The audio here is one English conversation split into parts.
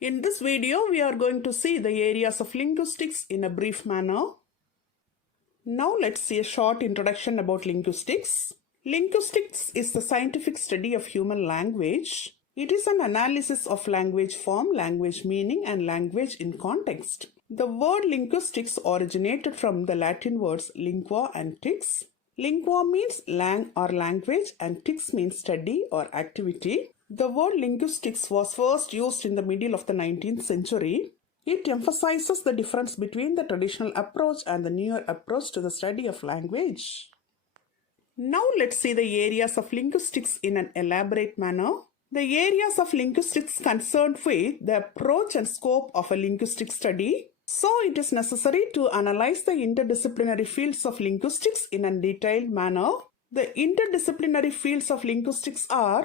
In this video, we are going to see the areas of linguistics in a brief manner. Now let's see a short introduction about linguistics. Linguistics is the scientific study of human language. It is an analysis of language form, language meaning, and language in context. The word linguistics originated from the Latin words lingua and tix. Lingua means lang or language and tix means study or activity. The word linguistics was first used in the middle of the 19th century. It emphasizes the difference between the traditional approach and the newer approach to the study of language. Now let's see the areas of linguistics in an elaborate manner. The areas of linguistics concerned with the approach and scope of a linguistic study. So it is necessary to analyze the interdisciplinary fields of linguistics in a detailed manner. The interdisciplinary fields of linguistics are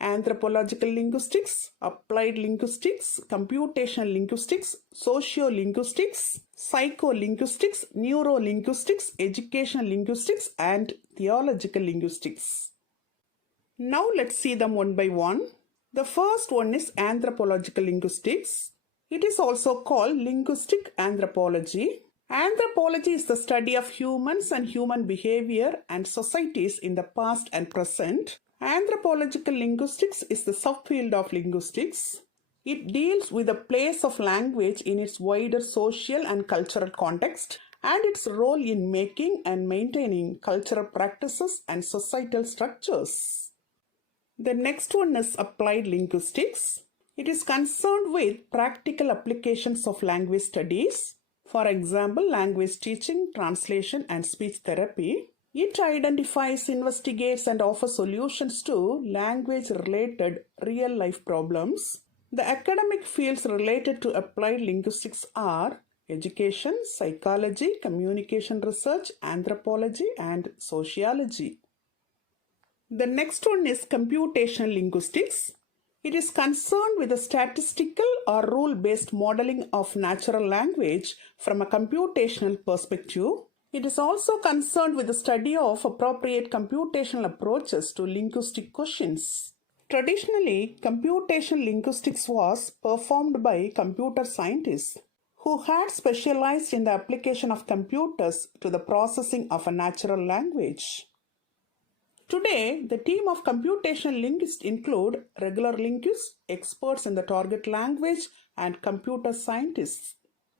Anthropological linguistics, applied linguistics, computational linguistics, sociolinguistics, psycholinguistics, neurolinguistics, educational linguistics, and theological linguistics. Now let's see them one by one. The first one is anthropological linguistics. It is also called linguistic anthropology. Anthropology is the study of humans and human behavior and societies in the past and present. Anthropological linguistics is the subfield of linguistics. It deals with the place of language in its wider social and cultural context and its role in making and maintaining cultural practices and societal structures. The next one is applied linguistics. It is concerned with practical applications of language studies. For example, language teaching, translation, and speech therapy. It identifies, investigates, and offers solutions to language-related real-life problems. The academic fields related to applied linguistics are education, psychology, communication research, anthropology, and sociology. The next one is computational linguistics. It is concerned with the statistical or rule-based modeling of natural language from a computational perspective. It is also concerned with the study of appropriate computational approaches to linguistic questions. Traditionally, computational linguistics was performed by computer scientists who had specialized in the application of computers to the processing of a natural language. Today, the team of computational linguists include regular linguists, experts in the target language, and computer scientists.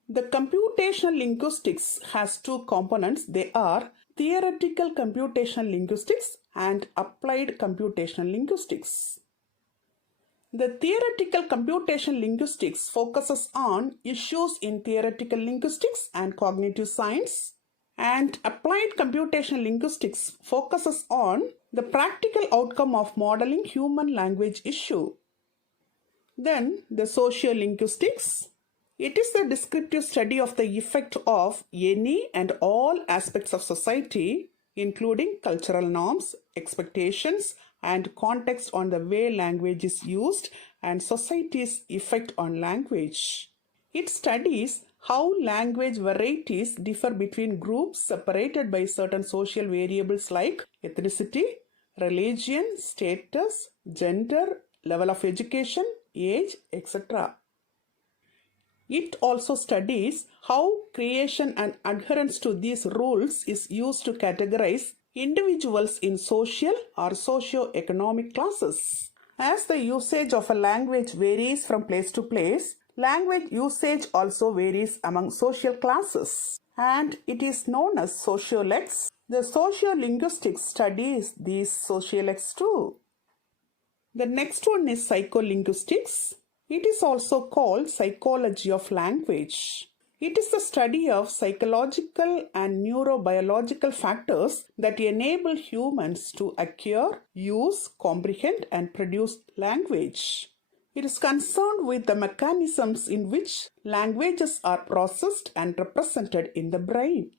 The computational linguistics has two components. They are theoretical computational linguistics and applied computational linguistics. The theoretical computational linguistics focuses on issues in theoretical linguistics and cognitive science, and applied computational linguistics focuses on the practical outcome of modeling human language issue. Then the sociolinguistics. It is the descriptive study of the effect of any and all aspects of society, including cultural norms, expectations, and context on the way language is used and society's effect on language. It studies how language varieties differ between groups separated by certain social variables like ethnicity, religion, status, gender, level of education, age, etc. It also studies how creation and adherence to these rules is used to categorize individuals in social or socio-economic classes. As the usage of a language varies from place to place, language usage also varies among social classes, and it is known as sociolex. The sociolinguistics studies these sociolex too. The next one is psycholinguistics. It is also called psychology of language. It is the study of psychological and neurobiological factors that enable humans to acquire, use, comprehend, and produce language. It is concerned with the mechanisms in which languages are processed and represented in the brain.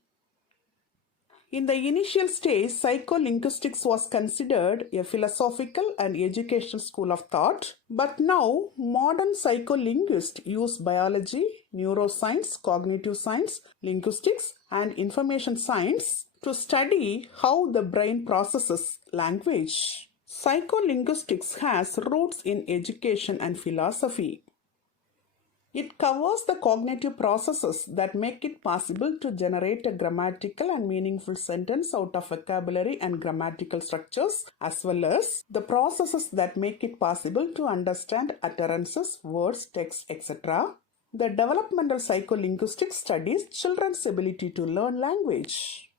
In the initial stage, psycholinguistics was considered a philosophical and educational school of thought, but now modern psycholinguists use biology, neuroscience, cognitive science, linguistics, and information science to study how the brain processes language. Psycholinguistics has roots in education and philosophy. It covers the cognitive processes that make it possible to generate a grammatical and meaningful sentence out of vocabulary and grammatical structures, as well as the processes that make it possible to understand utterances, words, text, etc. The developmental psycholinguistics studies children's ability to learn language.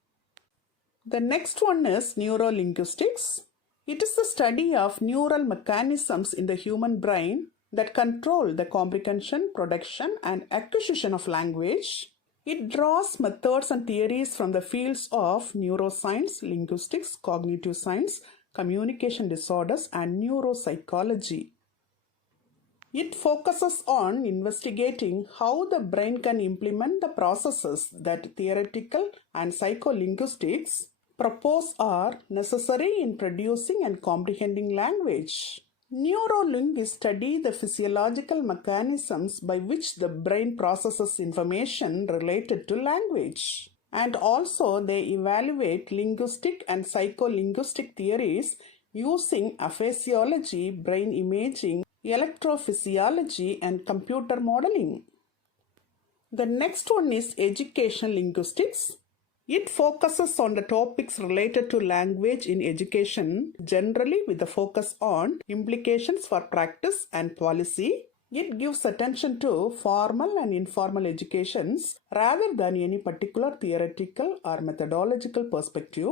The next one is neurolinguistics. It is the study of neural mechanisms in the human brain that control the comprehension, production, and acquisition of language. It draws methods and theories from the fields of neuroscience, linguistics, cognitive science, communication disorders, and neuropsychology. It focuses on investigating how the brain can implement the processes that theoretical and psycholinguistics propose are necessary in producing and comprehending language. Neurolinguists study the physiological mechanisms by which the brain processes information related to language. And also they evaluate linguistic and psycholinguistic theories using aphasiology, brain imaging, electrophysiology, and computer modeling. The next one is educational linguistics. It focuses on the topics related to language in education, generally with a focus on implications for practice and policy. It gives attention to formal and informal educations rather than any particular theoretical or methodological perspective.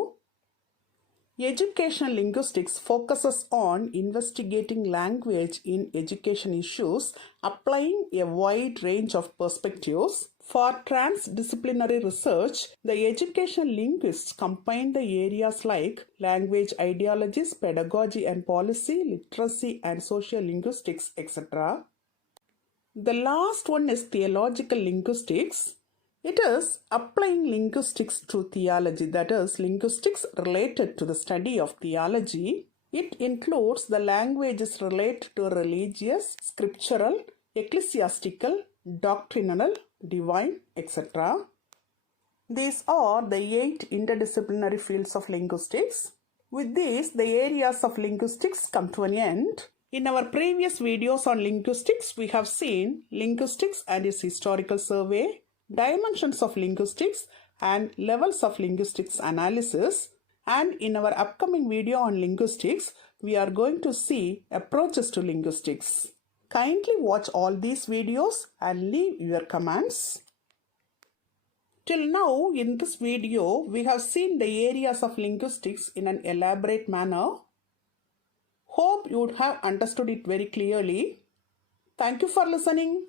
Educational linguistics focuses on investigating language in education issues, applying a wide range of perspectives. For transdisciplinary research, the educational linguists combine the areas like language ideologies, pedagogy and policy, literacy and social linguistics, etc. The last one is theological linguistics. It is applying linguistics to theology, that is, linguistics related to the study of theology. It includes the languages related to religious, scriptural, ecclesiastical, doctrinal, divine, etc. These are the 8 interdisciplinary fields of linguistics. With these, the areas of linguistics come to an end. In our previous videos on linguistics, we have seen linguistics and its historical survey, dimensions of linguistics and levels of linguistics analysis. And in our upcoming video on linguistics, we are going to see approaches to linguistics. Kindly watch all these videos and leave your comments. Till now, in this video, we have seen the areas of linguistics in an elaborate manner. Hope you would have understood it very clearly. Thank you for listening.